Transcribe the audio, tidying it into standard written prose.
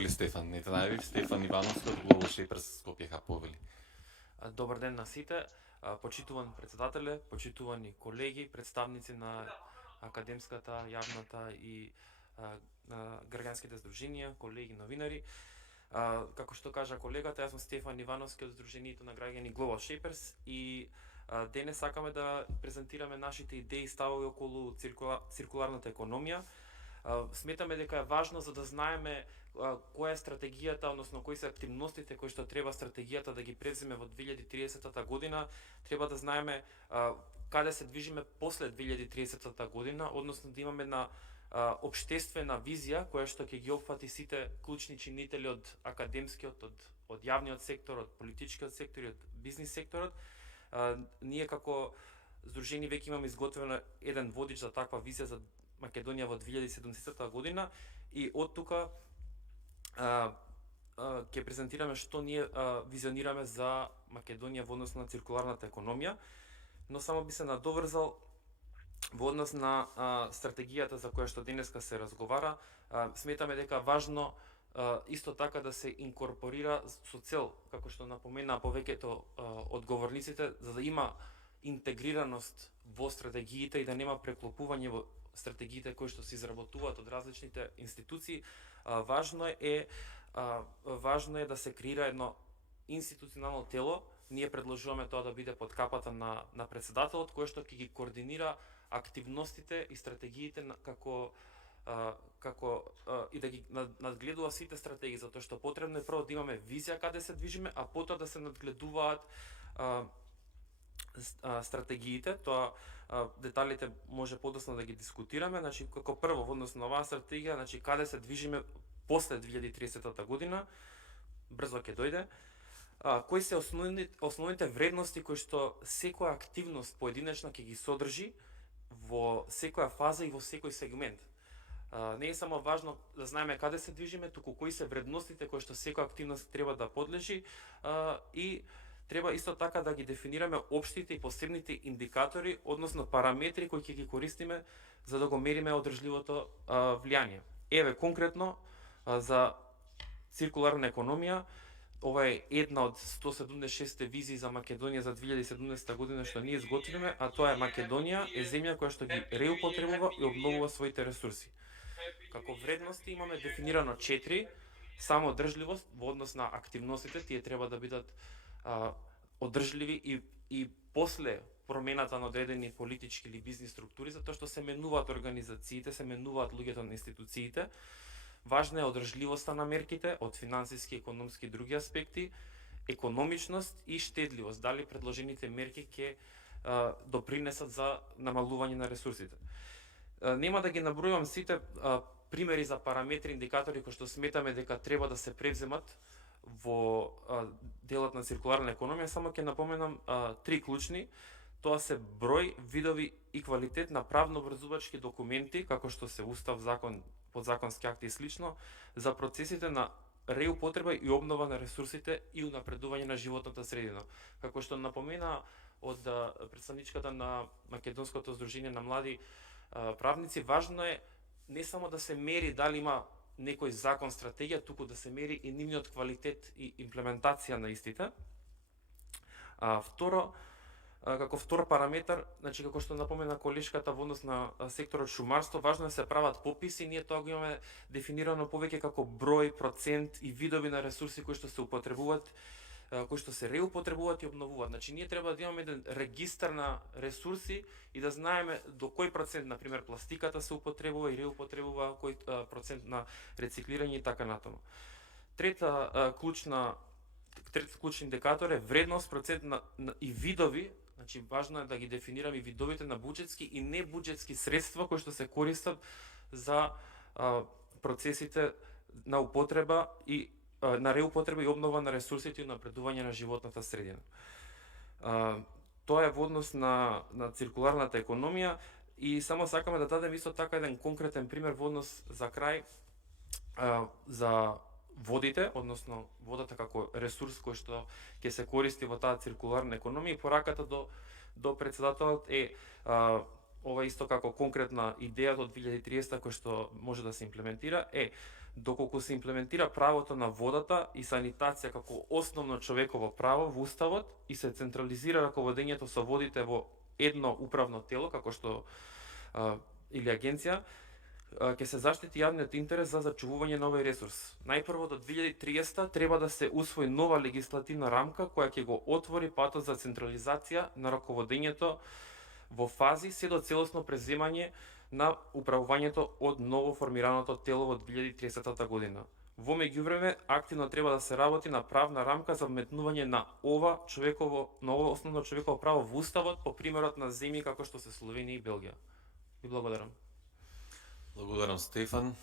повели Стефан, не те најавив, Стефан Ивановски од Global Shapers Скопје ха повели. Добар ден на сите, почитуван председателе, почитувани колеги, представници на академската, јавната и на граѓанските здруженија, колеги новинари. Како што кажа колегата, јас сум Стефан Ивановски од Здруженијето на граѓани Global Shapers и денес сакаме да презентираме нашите идеи и ставови околу циркуларната економија. Сметаме дека е важно за да знаеме која е стратегијата, односно кои се активностите кои што треба стратегијата да ги превземе во 2030 година, треба да знаеме каде се движиме после 2030 година, односно да имаме една општествена визија која што ќе ги опфати сите клучни чинители од академскиот, од јавниот сектор, од политичкиот сектор и од бизнис секторот. Ние како здружени веќе имаме изготвено еден водич за таква визија за Македонија во 2070 година и од тука ќе презентираме што ние визионираме за Македонија во однос на циркуларната економија, но само би се надоврзал во однос на стратегијата за која што денеска се разговара. Сметаме дека важно исто така да се инкорпорира со цел, како што напомена повеќето од говорниците, за да има интегрираност во стратегиите и да нема преклопување во стратегиите кои што се изработуваат од различните институции. Важно е да се креира едно институционално тело. Ние предложуваме тоа да биде под капата на председателот, кој што ќе ги координира активностите и стратегиите како и да ги надгледува сите стратегии, затоа што потребно е прво да имаме визија каде се движиме, а потоа да се надгледуваат стратегиите. Тоа деталите може подоцна да ги дискутираме. Значи, како прво во однос на оваа стратегија, значи каде се движиме после 2030 година, брзо ќе дојде. Кои се основните вредности кои што секоја активност поединечна ќе ги содржи во секоја фаза и во секој сегмент. Не е само важно да знаеме каде се движиме, туку кои се вредностите кои што секоја активност треба да подлежи и треба исто така да ги дефинираме општите и посебните индикатори, односно параметри кои ќе ги користиме за да го мериме одржливото влијание. Еве конкретно за циркуларна економија, ова е една од 176 визии за Македонија за 2017 година што ние изготвиме, а тоа е Македонија е земја која што ги реупотребува и обновува своите ресурси. Како вредности имаме дефинирано 4, само одржливост во однос на активностите, тие треба да бидат одржливи и после промената на одредени политички или бизнис структури, затоа што се менуваат организациите, се менуваат луѓето на институциите. Важна е одржливоста на мерките од финансиски, економски и други аспекти, економичност и штедливост. Дали предложените мерки ќе допринесат за намалување на ресурсите. Нема да ги набројувам сите примери за параметри, индикатори кои што сметаме дека треба да се превземат во делот на циркуларна економија, само ќе напоменам 3 клучни. Тоа се број, видови и квалитет на правно-обврзувачки документи, како што се устав, закон, подзаконски акти и слично, за процесите на реупотреба и обнова на ресурсите и унапредување на животната средина. Како што напомена од представничката на Македонското здружение на млади правници, важно е не само да се мери дали има некој закон, стратегија, туку да се мери и нивниот квалитет и имплементација на истите. Како втор параметар, значи како што напомена колешката во однос на секторот шумарство, важно е да се прават пописи, ние тоа го имаме дефинирано повеќе како број, процент и видови на ресурси кои што се употребуваат, кои што се реупотребуваат и обновуваат. Значи ние треба да имаме еден регистар на ресурси и да знаеме до кој процент, на пример, пластиката се употребува и реупотребува, кој процент на рециклирање и така натаму. Трети клучни индикатор е вредност, процент и видови. Значи важно е да ги дефинираме и видовите на буџетски и небуџетски средства кои што се користат за процесите на употреба и на реупотреба и обнова на ресурсите и напредување на животната средина. Тоа е во однос на циркуларната економија и само сакаме да дадем исто така еден конкретен пример во однос за крај за водите, односно водата како ресурс кој што ќе се користи во таа циркуларна економија, и пораката до председателот е ова исто како конкретна идеја до 2030 кој што може да се имплементира е доколку се имплементира правото на водата и санитација како основно човеково право во уставот и се централизира раководењето со водите во едно управно тело како што или агенција, ќе се заштити јавниот интерес за зачувување на овој ресурс. Најпрво до 2030 треба да се усвои нова легислативна рамка која ќе го отвори патот за централизација на раководењето во фази се до целосно преземање на управувањето од ново формираното тело во 2030 година. Во меѓувреме, активно треба да се работи на правна рамка за вметнување на ова основно човеково право во уставот по примерот на земји како што се Словенија и Белгија. Ви благодарам. Благодарам, Стефан.